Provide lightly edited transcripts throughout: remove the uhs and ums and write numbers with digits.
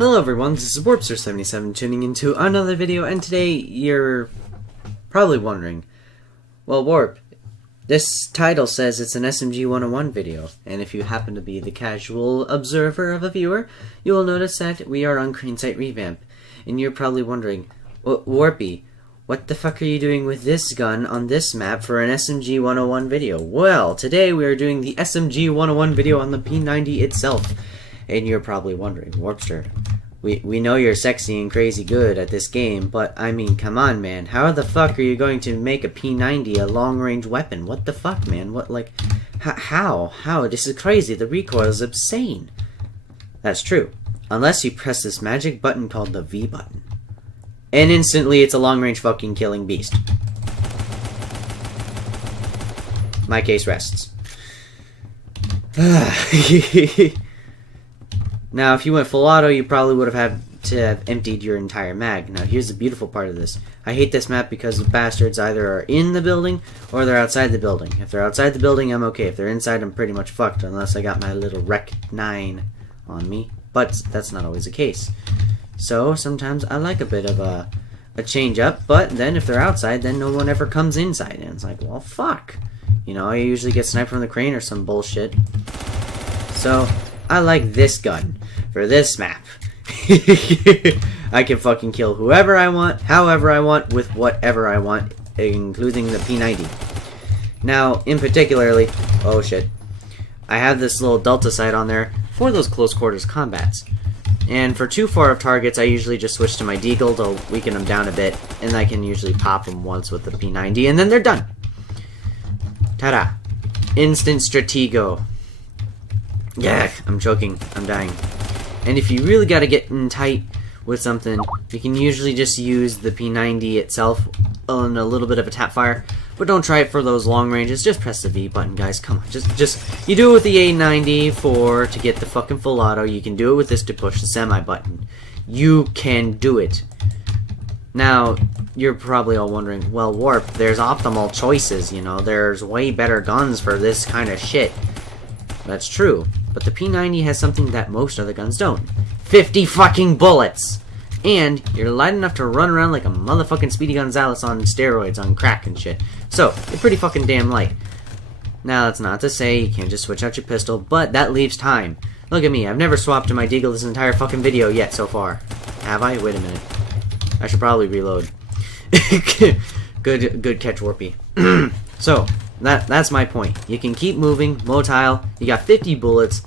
Hello everyone, this is Warpster77 tuning into another video, and today you're probably wondering, well Warp, this title says it's an SMG 101 video, and if you happen to be the casual observer of a viewer, you will notice that we are on Crane Site Revamp, and you're probably wondering, Warpy, what the fuck are you doing with this gun on this map for an SMG 101 video? Well, today we are doing the SMG 101 video on the P90 itself. And you're probably wondering, Warpster, we know you're sexy and crazy good at this game, but I mean, come on, man. How the fuck are you going to make a P90 a long-range weapon? What the fuck, man? What, like, how? This is crazy. The recoil is insane. That's true. Unless you press this magic button called the V button. And instantly, it's a long-range fucking killing beast. My case rests. Now, if you went full auto, you probably would have had to have emptied your entire mag. Now, here's the beautiful part of this. I hate this map because the bastards either are in the building or they're outside the building. If they're outside the building, I'm okay. If they're inside, I'm pretty much fucked unless I got my little Rec 9 on me. But that's not always the case. So, sometimes I like a bit of a change up, but then if they're outside, then no one ever comes inside. And it's like, well, fuck. You know, I usually get sniped from the crane or some bullshit. So, I like this gun for this map. I can fucking kill whoever I want, however I want, with whatever I want, including the P90. Now, in particularly, oh shit, I have this little delta sight on there for those close quarters combats. And for too far of targets, I usually just switch to my deagle to weaken them down a bit, and I can usually pop them once with the P90, and then they're done. Ta-da. Instant Stratego. Yeah, I'm choking. I'm dying. And if you really gotta get in tight with something, you can usually just use the P90 itself on a little bit of a tap fire. But don't try it for those long ranges. Just press the V button, guys. Come on. Just you do it with the A90 to get the fucking full auto. You can do it with this to push the semi button. You can do it. Now, you're probably all wondering, well, Warp, there's optimal choices, you know. There's way better guns for this kind of shit. That's true. But the P90 has something that most other guns don't. 50 fucking bullets! And you're light enough to run around like a motherfucking Speedy Gonzales on steroids, on crack and shit. So, you're pretty fucking damn light. Now, that's not to say you can't just switch out your pistol, but that leaves time. Look at me, I've never swapped to my deagle this entire fucking video yet so far. Have I? Wait a minute. I should probably reload. Good catch, Warpy. So, that's my point. You can keep moving, motile, you got 50 bullets.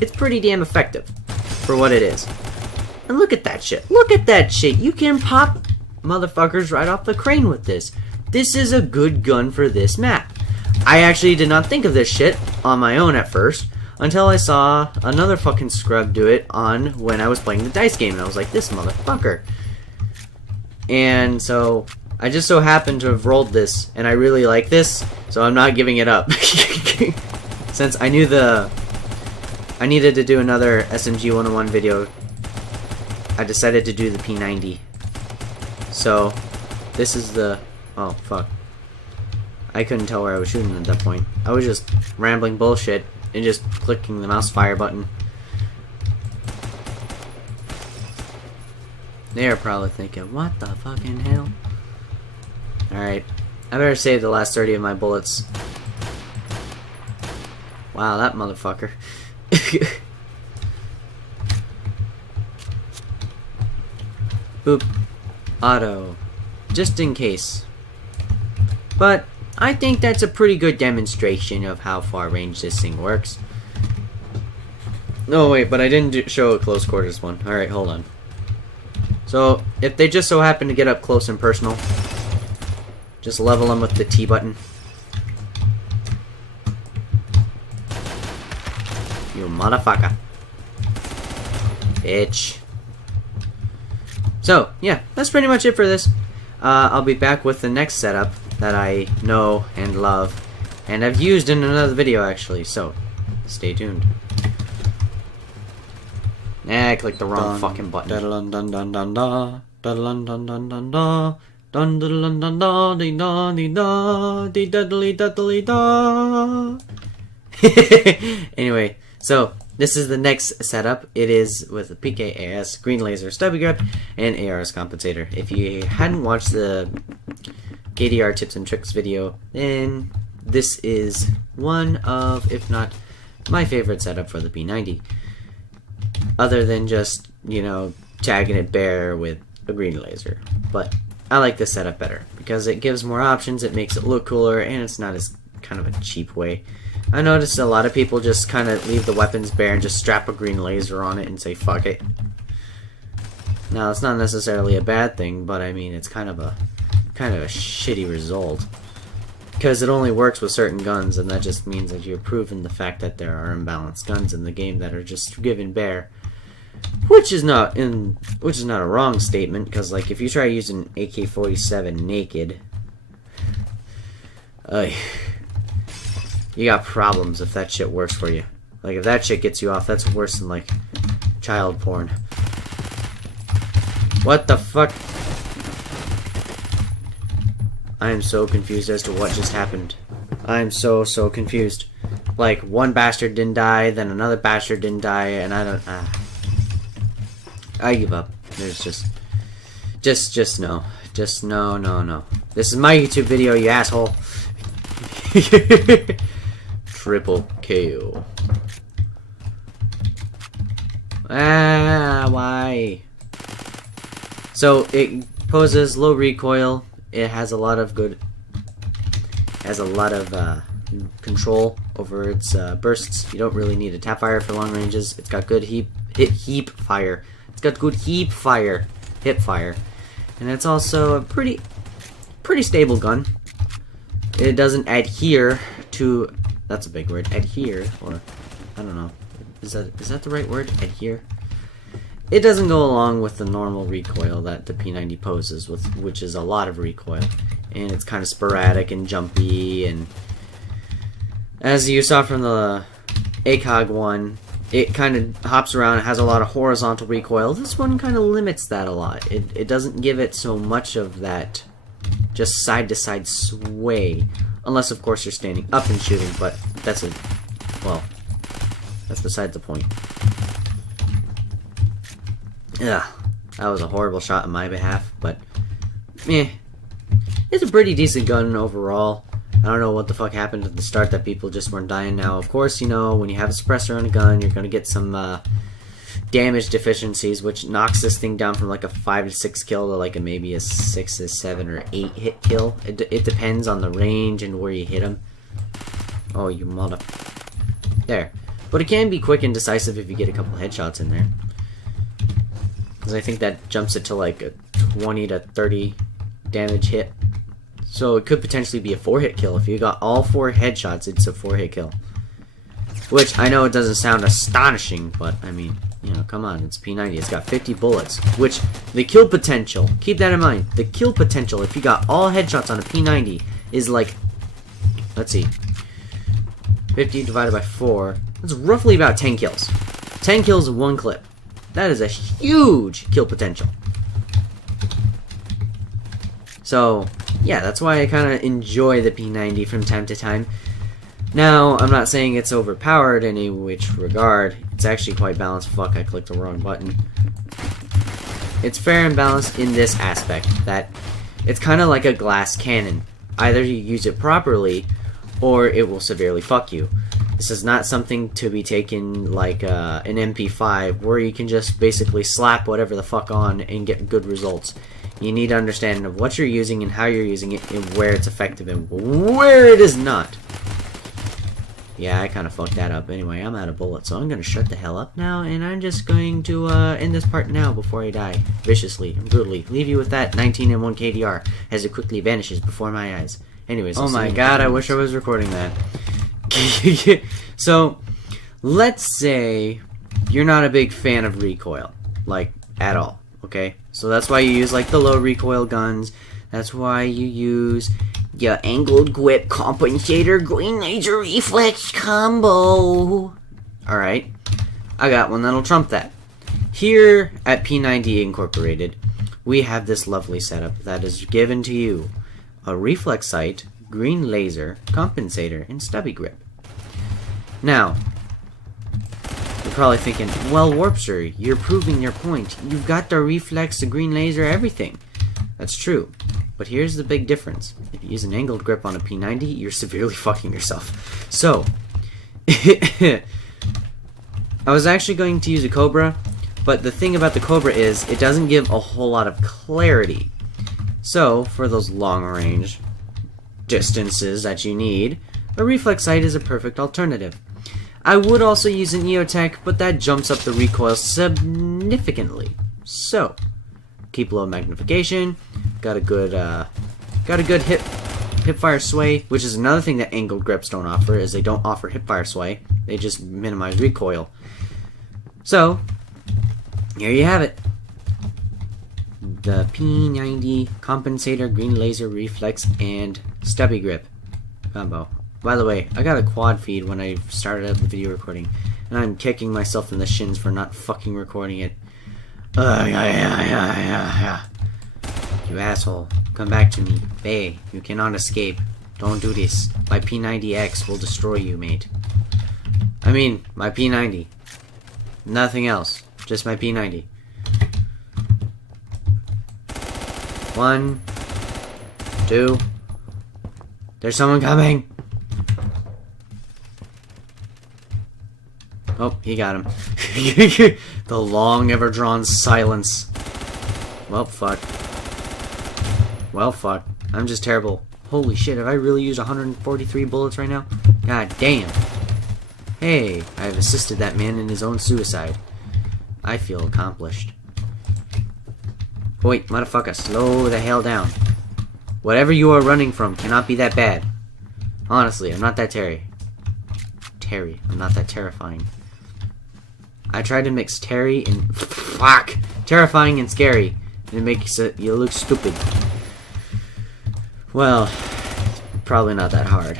It's pretty damn effective for what it is. And look at that shit. Look at that shit. You can pop motherfuckers right off the crane with this. This is a good gun for this map. I actually did not think of this shit on my own at first until I saw another fucking scrub do it on when I was playing the dice game, and I was like, this motherfucker. And so I just so happened to have rolled this, and I really like this, so I'm not giving it up. Since I knew I needed to do another SMG 101 video, I decided to do the P90. So, this is the... oh, fuck. I couldn't tell where I was shooting at that point. I was just rambling bullshit and just clicking the mouse fire button. They're probably thinking, what the fucking hell? Alright, I better save the last 30 of my bullets. Wow, that motherfucker. Boop. Auto. Just in case. But, I think that's a pretty good demonstration of how far range this thing works. No, wait, but I didn't show a close quarters one. Alright, hold on. So, if they just so happen to get up close and personal, just level them with the T button. You motherfucker. Bitch. So, yeah, that's pretty much it for this. I'll be back with the next setup that I know and love, and I've used in another video actually, so stay tuned. I clicked the wrong fucking button. Dun dun dun dun dun dun dun dun dun dun dun. Dun dun dun dun dun dee da dee da dee da dee da dee da. Anyway, so This is the next setup. It is with a PKAS, green laser, stubby grip, and ARS compensator. If you hadn't watched the KDR tips and tricks video, then this is one of, if not my favorite setup for the P90. Other than just, you know, tagging it bare with a green laser. But I like this setup better because it gives more options, it makes it look cooler, and it's not as kind of a cheap way. I noticed a lot of people just kind of leave the weapons bare and just strap a green laser on it and say fuck it. Now it's not necessarily a bad thing, but I mean it's kind of a shitty result because it only works with certain guns, and that just means that you're proving the fact that there are imbalanced guns in the game that are just given bare, which is not a wrong statement, because like if you try using AK-47 naked, you got problems if that shit works for you. Like, if that shit gets you off, that's worse than, like, child porn. What the fuck? I am so confused as to what just happened. I am so confused. Like, one bastard didn't die, then another bastard didn't die, and I don't... I give up. There's just no. Just no. This is my YouTube video, you asshole. Triple KO. Why? So it poses low recoil. It has a lot of control over its bursts. You don't really need a tap fire for long ranges. It's got good heap fire. It's got good hip fire, and it's also a pretty stable gun. It doesn't adhere to, that's a big word, adhere, or I don't know, is that the right word, adhere? It doesn't go along with the normal recoil that the P90 poses with, which is a lot of recoil, and it's kind of sporadic and jumpy, and as you saw from the ACOG one, it kind of hops around, it has a lot of horizontal recoil. This one kind of limits that a lot. It doesn't give it so much of that just side-to-side sway, unless of course you're standing up and shooting, but that's beside the point. Yeah, that was a horrible shot on my behalf, but it's a pretty decent gun overall. I don't know what the fuck happened at the start that people just weren't dying. Now, of course, you know, when you have a suppressor on a gun, you're going to get some damage deficiencies, which knocks this thing down from like a 5 to 6 kill to like maybe a 6 to 7 or 8 hit kill. It depends on the range and where you hit them. Oh, you mother... There. But it can be quick and decisive if you get a couple headshots in there. Because I think that jumps it to like a 20 to 30 damage hit. So it could potentially be a 4-hit kill. If you got all 4 headshots, it's a 4-hit kill. Which, I know it doesn't sound astonishing, but, I mean, you know, come on, it's P90. It's got 50 bullets. Which, the kill potential, keep that in mind, the kill potential, if you got all headshots on a P90, is like, let's see, 50 divided by 4, that's roughly about 10 kills. 10 kills in one clip. That is a huge kill potential. So, yeah, that's why I kind of enjoy the P90 from time to time. Now, I'm not saying it's overpowered in any which regard. It's actually quite balanced. Fuck, I clicked the wrong button. It's fair and balanced in this aspect, that it's kind of like a glass cannon. Either you use it properly, or it will severely fuck you. This is not something to be taken like an MP5, where you can just basically slap whatever the fuck on and get good results. You need to understand of what you're using and how you're using it and where it's effective and where it is not. Yeah, I kind of fucked that up. Anyway, I'm out of bullets, so I'm going to shut the hell up now, and I'm just going to end this part now before I die. Viciously and brutally. Leave you with that 19 and 1 KDR as it quickly vanishes before my eyes. Anyways, oh my god, I wish I was recording that. So, let's say you're not a big fan of recoil. Like, at all. Okay? So that's why you use like the low recoil guns. That's why you use your angled grip compensator green laser reflex combo. Alright, I got one that'll trump that. Here at P90 Incorporated, we have this lovely setup that is given to you. A reflex sight, green laser, compensator, and stubby grip. Now, You're probably thinking, well, Warpster, you're proving your point. You've got the reflex, the green laser, everything. That's true. But here's the big difference. If you use an angled grip on a P90, you're severely fucking yourself. So, I was actually going to use a Cobra, but the thing about the Cobra is it doesn't give a whole lot of clarity. So, for those long range distances that you need, a reflex sight is a perfect alternative. I would also use an EOTech, but that jumps up the recoil significantly. So, keep low magnification, got a good hip-fire sway, which is another thing that angled grips don't offer, is they don't offer hip-fire sway. They just minimize recoil. So, here you have it. The P90 compensator, green laser, reflex, and stubby grip combo. By the way, I got a quad feed when I started the video recording, and I'm kicking myself in the shins for not fucking recording it. You asshole. Come back to me. Bay, you cannot escape. Don't do this. My P90X will destroy you, mate. I mean, my P90. Nothing else. Just my P90. 1, 2. There's someone coming. Oh, he got him. The long, ever-drawn silence. Well, fuck. Well, fuck. I'm just terrible. Holy shit, have I really used 143 bullets right now? God damn. Hey, I have assisted that man in his own suicide. I feel accomplished. Wait, motherfucker, slow the hell down. Whatever you are running from cannot be that bad. Honestly, I'm not that I'm not that terrifying. I tried to mix Terry and fuck, terrifying and scary, and it makes you look stupid. Well, it's probably not that hard.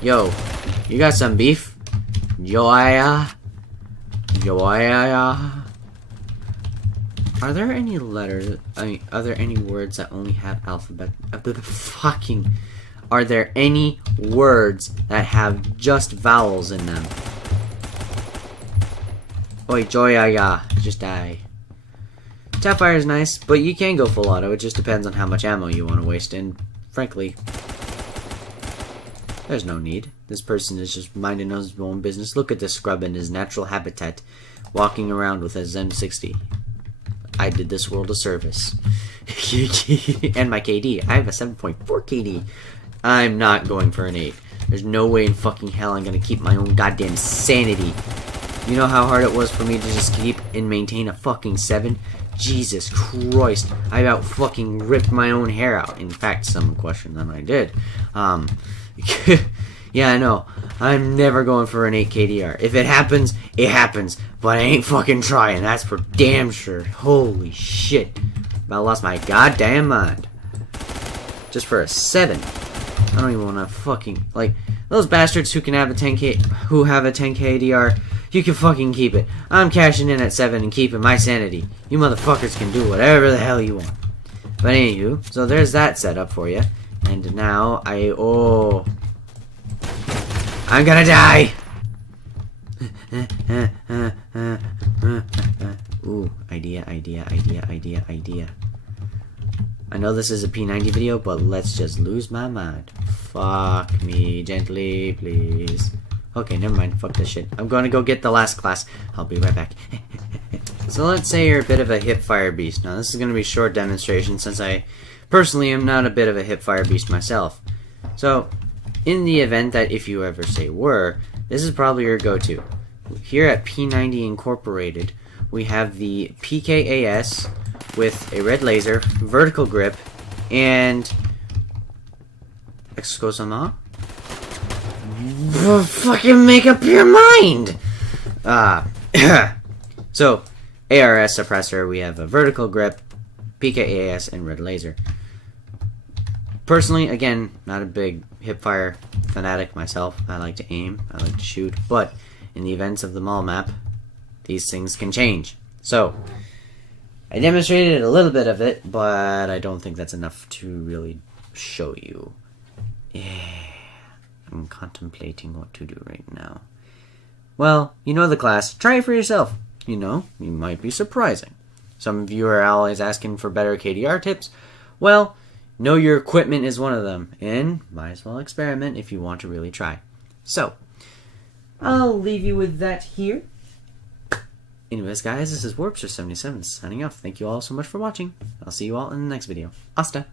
Yo, you got some beef? Joaya? Are there any letters? Are there any words that only have alphabet? Are there any words that have just vowels in them? Oi, joya, just die. Tap fire is nice, but you can go full auto. It just depends on how much ammo you want to waste, and frankly, there's no need. This person is just minding his own business. Look at this scrub in his natural habitat, walking around with his M60. I did this world a service. And my KD. I have a 7.4 KD. I'm not going for an 8. There's no way in fucking hell I'm gonna keep my own goddamn sanity. You know how hard it was for me to just keep and maintain a fucking 7? Jesus Christ. I about fucking ripped my own hair out. In fact, someone questioned that I did. Yeah, I know. I'm never going for an 8 KDR. If it happens, it happens. But I ain't fucking trying. That's for damn sure. Holy shit. About lost my goddamn mind. Just for a 7. I don't even want to fucking... Like, those bastards who can have a 10K... Who have a 10 KDR, you can fucking keep it. I'm cashing in at 7 and keeping my sanity. You motherfuckers can do whatever the hell you want. But anywho, so there's that setup for you. And now I'm gonna die! Ooh, idea. I know this is a P90 video, but let's just lose my mind. Fuck me gently, please. Okay, never mind. Fuck this shit. I'm gonna go get the last class. I'll be right back. So let's say you're a bit of a hip-fire beast. Now, this is gonna be a short demonstration since I personally am not a bit of a hip-fire beast myself. So, in the event that if you ever say were, this is probably your go-to. Here at P90 Incorporated, we have the PKAS with a red laser, vertical grip, and excusez-moi? Fucking make up your mind! So, ARS suppressor, we have a vertical grip, PKAS, and red laser. Personally, again, not a big hipfire fanatic myself. I like to aim, I like to shoot, but in the events of the mall map, these things can change. So, I demonstrated a little bit of it, but I don't think that's enough to really show you. Yeah. I'm contemplating what to do right now. Well, you know the class. Try it for yourself. You know, you might be surprising. Some of you are always asking for better KDR tips. Well, know your equipment is one of them, and might as well experiment if you want to really try. So, I'll leave you with that here. Anyways, guys, this is Warpster77 signing off. Thank you all so much for watching. I'll see you all in the next video. Hasta!